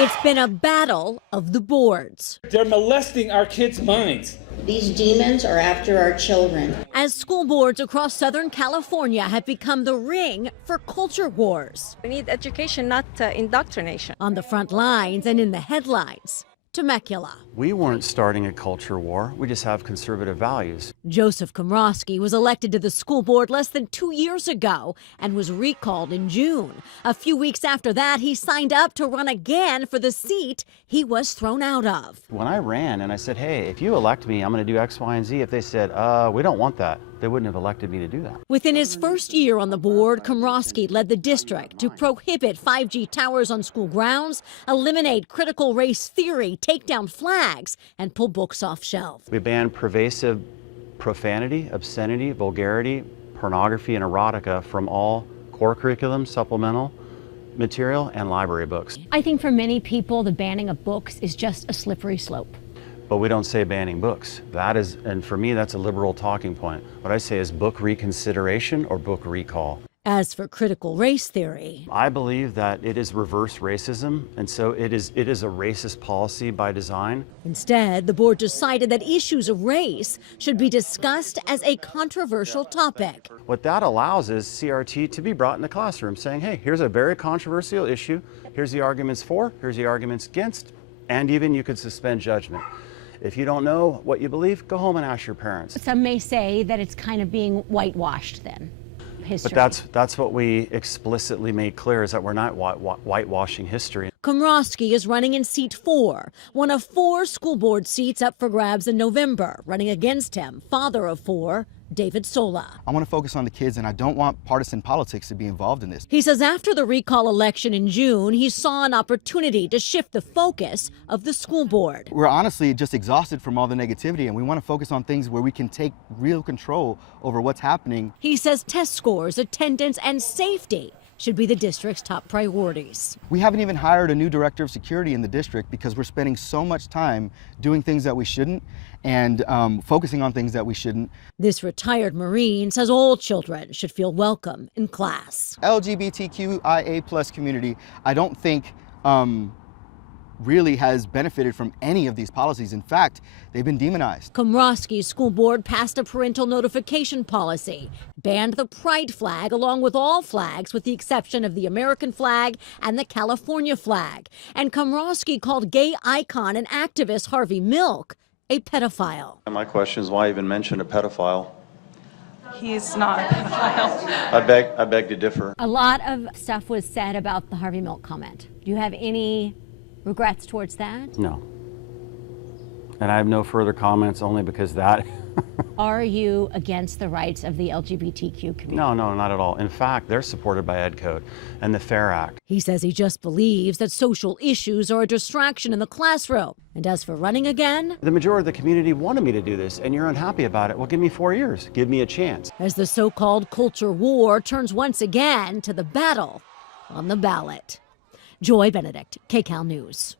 It's been a battle of the boards. They're molesting our kids' minds. These demons are after our children. As school boards across Southern California have become the ring for culture wars. We need education, not indoctrination. On the front lines and in the headlines, Temecula. We weren't starting a culture war. We just have conservative values. Joseph Komrosky was elected to the school board less than 2 years ago and was recalled in June. A few weeks after that, he signed up to run again for the seat he was thrown out of. When I ran and I said, hey, if you elect me, I'm going to do X, Y, and Z. If they said, we don't want that, they wouldn't have elected me to do that. Within his first year on the board, Komrosky led the district to prohibit 5G towers on school grounds, eliminate critical race theory, take down flags, and pull books off shelves. We banned pervasive profanity, obscenity, vulgarity, pornography, and erotica from all core curriculum, supplemental material, and library books. I think for many people, the banning of books is just a slippery slope. But we don't say banning books. That is, and for me, that's a liberal talking point. What I say is book reconsideration or book recall. As for critical race theory, I believe that it is reverse racism, and so it is a racist policy by design. instead, the board decided that issues of race should be discussed as a controversial topic. What that allows is CRT to be brought in the classroom saying, hey, here's a very controversial issue. Here's the arguments for, here's the arguments against, and even you could suspend judgment. If you don't know what you believe, go home and ask your parents. Some may say that it's kind of being whitewashed then. History. But that's what we explicitly made clear, is that we're not whitewashing history. Komrosky is running in seat 4, one of 4 school board seats up for grabs in November. Running against him, father of 4, David Sola. I want to focus on the kids, and I don't want partisan politics to be involved in this. He says after the recall election in June, he saw an opportunity to shift the focus of the school board. We're honestly just exhausted from all the negativity, and we want to focus on things where we can take real control over what's happening. He says test scores, attendance, and safety should be the district's top priorities. We haven't even hired a new director of security in the district because we're spending so much time doing things that we shouldn't and focusing on things that we shouldn't. This retired Marine says all children should feel welcome in class. LGBTQIA+ community, I don't think really has benefited from any of these policies. In fact, they've been demonized. Komrosky's school board passed a parental notification policy, banned the pride flag along with all flags with the exception of the American flag and the California flag. And Komrosky called gay icon and activist Harvey Milk a pedophile. My question is, why even mention a pedophile? He's not a pedophile. I beg to differ. A lot of stuff was said about the Harvey Milk comment. Do you have any regrets towards that? No. And I have no further comments, only because that. Are you against the rights of the LGBTQ community? No, not at all. In fact, they're supported by Ed Code and the FAIR Act. He says he just believes that social issues are a distraction in the classroom. And as for running again, The majority of the community wanted me to do this, and you're unhappy about it. Well, give me 4 years. Give me a chance. as the so-called culture war turns once again to the battle on the ballot. Joy Benedict, KCAL News.